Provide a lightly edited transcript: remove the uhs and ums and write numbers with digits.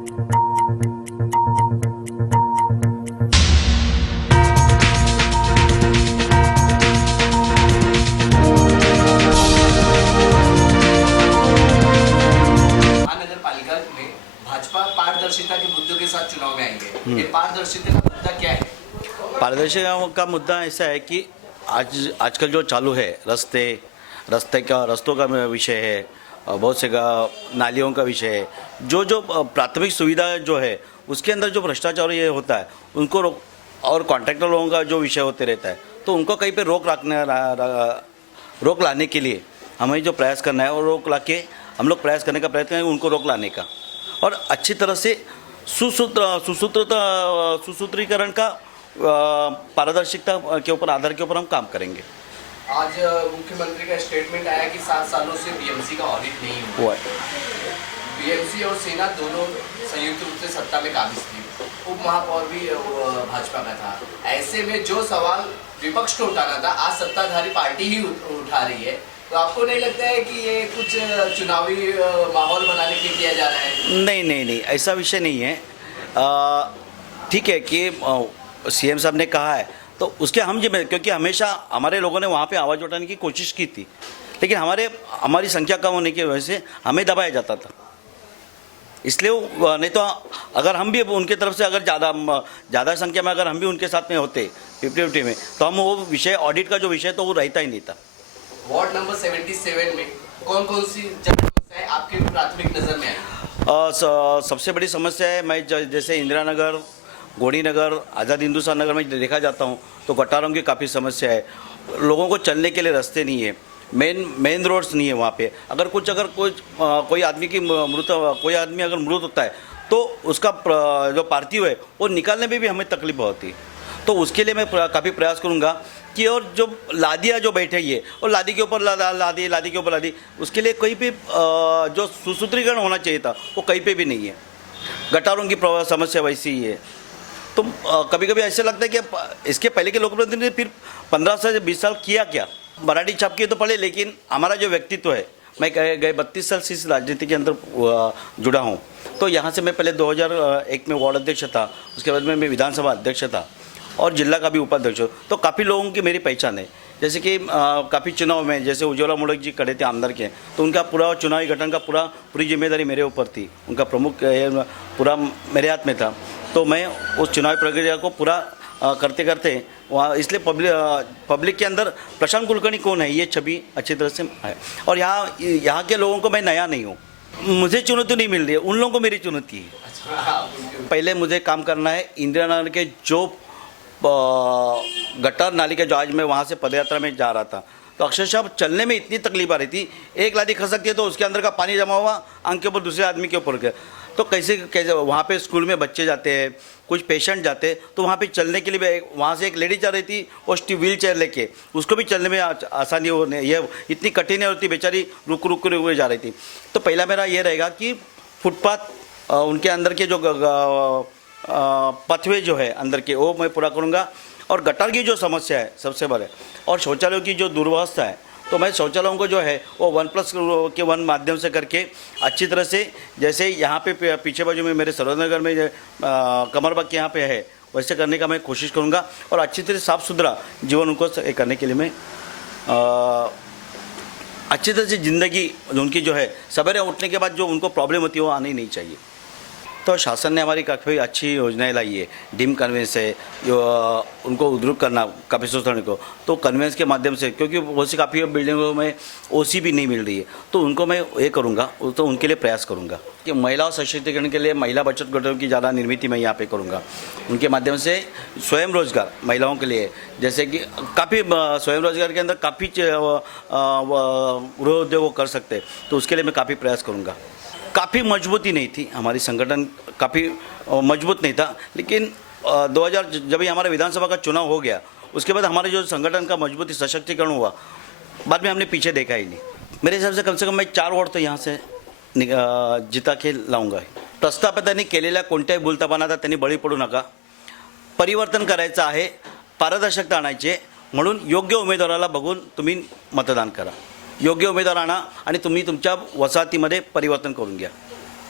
भाजपा पारदर्शिता के मुद्दों के साथ चुनाव में आई है। ये पारदर्शिता का मुद्दा क्या है? पारदर्शिता का मुद्दा ऐसा है कि आजकल जो चालू है रस्तों का विषय है, बहुत से नालियों का विषय है, जो प्राथमिक सुविधा जो है उसके अंदर जो भ्रष्टाचार ये होता है उनको और कॉन्ट्रैक्टर लोगों का जो विषय होते रहता है, तो उनको कहीं पे रोक लाने के लिए हमें जो प्रयास करना है और रोक ला के हम लोग प्रयास करने का प्रयत्न है उनको रोक लाने का, और अच्छी तरह से सुसूत्रीकरण का पारदर्शिता के ऊपर आधार के ऊपर हम काम करेंगे। आज मुख्यमंत्री का स्टेटमेंट आया कि 7 सालों से बीएमसी का ऑडिट नहीं हुआ है। बीएमसी और सेना दोनों संयुक्त रूप से सत्ता में काबिज थी, उप महापौर भी भाजपा का था। ऐसे में जो सवाल विपक्ष को उठाना था आज सत्ताधारी पार्टी ही उठा रही है, तो आपको नहीं लगता है कि ये कुछ चुनावी माहौल बनाने के लिए किया जा रहा है? नहीं, ऐसा विषय नहीं है। ठीक है कि सीएम साहब ने कहा है तो उसके हम जिम्मेदार, क्योंकि हमेशा हमारे लोगों ने वहाँ पे आवाज़ उठाने की कोशिश की थी, लेकिन हमारी संख्या कम होने की वजह से हमें दबाया जाता था। इसलिए नहीं तो अगर हम भी उनके तरफ से अगर ज़्यादा संख्या में अगर हम भी उनके साथ में होते 50-50 में, तो हम वो विषय ऑडिट का जो विषय तो वो रहता ही नहीं था। वार्ड नंबर 77 में कौन सी समस्या है आपके प्राथमिक नज़र में है? सबसे बड़ी समस्या है, मैं जैसे इंदिरा नगर, गोड़ी नगर, आज़ाद हिंदुस्तान नगर में देखा जाता हूँ तो गटारों की काफ़ी समस्या है। लोगों को चलने के लिए रास्ते नहीं है, मेन रोड्स नहीं है वहाँ पे। अगर कोई आदमी अगर मृत होता है तो उसका जो पार्थिव है वो निकालने में भी हमें तकलीफ होती है। तो उसके लिए मैं काफ़ी प्रयास करूँगा कि और जो लादियाँ जो बैठेगी है और लादी के ऊपर लादी के ऊपर लादी, उसके लिए कहीं पे जो सुसूत्रीकरण होना चाहिए था वो कहीं पे भी नहीं है। गटारों की समस्या वैसी ही है। तो कभी कभी ऐसे लगता है कि इसके पहले के लोकप्रतिनिधि ने फिर 15 से 20 साल किया क्या? मराठी छाप किए तो पढ़े, लेकिन हमारा जो व्यक्तित्व है, मैं गए 32 साल से इस राजनीति के अंदर जुड़ा हूँ। तो यहाँ से मैं पहले 2001 में वार्ड अध्यक्ष था, उसके बाद में मैं विधानसभा अध्यक्ष था और जिला का भी उपाध्यक्ष। तो काफ़ी लोगों की मेरी पहचान है। जैसे कि काफ़ी चुनाव में जैसे उज्ज्वला मोड़क जी खड़े थे आमदार के, तो उनका पूरा चुनावी गठन का पूरी जिम्मेदारी मेरे ऊपर थी, उनका प्रमुख पूरा मेरे हाथ में था। तो मैं उस चुनावी प्रक्रिया को पूरा करते वहाँ, इसलिए पब्लिक के अंदर प्रशांत कुलकर्णी कौन है ये छवि अच्छी तरह से है। और यहाँ के लोगों को मैं नया नहीं हूँ, मुझे चुनौती नहीं मिल रही है, उन लोगों को मेरी चुनौती है। पहले मुझे काम करना है इंदिरा नगर के जो गटर नाली के, जो आज मैं वहाँ से पदयात्रा में जा रहा था तो अक्षरशः चलने में इतनी तकलीफ आ रही थी। एक लादी खसकती है तो उसके अंदर का पानी जमा हुआ आंख के ऊपर दूसरे आदमी के ऊपर गया। तो कैसे वहाँ पे स्कूल में बच्चे जाते हैं, कुछ पेशेंट जाते हैं, तो वहाँ पे चलने के लिए वहाँ से एक लेडी जा रही थी वो व्हील चेयर लेके, उसको भी चलने में आसानी होने, ये इतनी कठिन होती, बेचारी रुक जा रही थी। तो पहला मेरा ये रहेगा कि फुटपाथ उनके अंदर के जो पथवे जो है अंदर के वो मैं पूरा करूँगा। और गटर की जो समस्या है सबसे बड़े, और शौचालयों की जो दुर्व्यवस्था है, तो मैं शौचालयों को जो है वो 1+1 माध्यम से करके अच्छी तरह से, जैसे यहाँ पे पीछे बाजू में मेरे सरोजनगर में कमरबाग के यहाँ पे है, वैसे करने का मैं कोशिश करूँगा। और अच्छी तरह साफ़ सुथरा जीवन उनको करने के लिए मैं अच्छी तरह से ज़िंदगी उनकी जो है सवेरे उठने के बाद जो उनको प्रॉब्लम होती है वो आनी नहीं चाहिए। तो शासन ने हमारी काफ़ी अच्छी योजनाएं लाई है। डिम कन्वेंस है, जो उनको उद्रुक करना काफ़ी सोचने को, तो कन्वेंस के माध्यम से, क्योंकि बहुत सी काफ़ी बिल्डिंगों में ओसी भी नहीं मिल रही है, तो उनको मैं ये करूँगा, तो उनके लिए प्रयास करूँगा कि महिलाओं सशक्तिकरण के लिए महिला बचत गठों की ज़्यादा निर्मित मैं यहाँ पे करूँगा। उनके माध्यम से स्वयं रोजगार महिलाओं के लिए, जैसे कि काफ़ी स्वयं रोजगार के अंदर काफ़ी गृह उद्योग कर सकते, तो उसके लिए मैं काफ़ी प्रयास करूँगा। काफ़ी मजबूती नहीं थी, हमारी संगठन काफ़ी मजबूत नहीं था, लेकिन 2000 जब हमारा विधानसभा का चुनाव हो गया उसके बाद हमारे जो संगठन का मजबूती सशक्तिकरण हुआ, बाद में हमने पीछे देखा ही नहीं। मेरे हिसाब से कम मैं 4 वोट तो यहाँ से जिता के लाऊंगा। प्रस्थापितांनी केलेल्या कोणत्याही भूलथापांना त्यांनी बळी पडू नका। परिवर्तन करायचं आहे, पारदर्शकता आणायची आहे, म्हणून योग्य उमेदवाराला बघून तुम्ही मतदान करा, योग्य उमेदवार आणा आणि तुम्ही तुमच्या वसाहतीमध्ये परिवर्तन करून घ्या।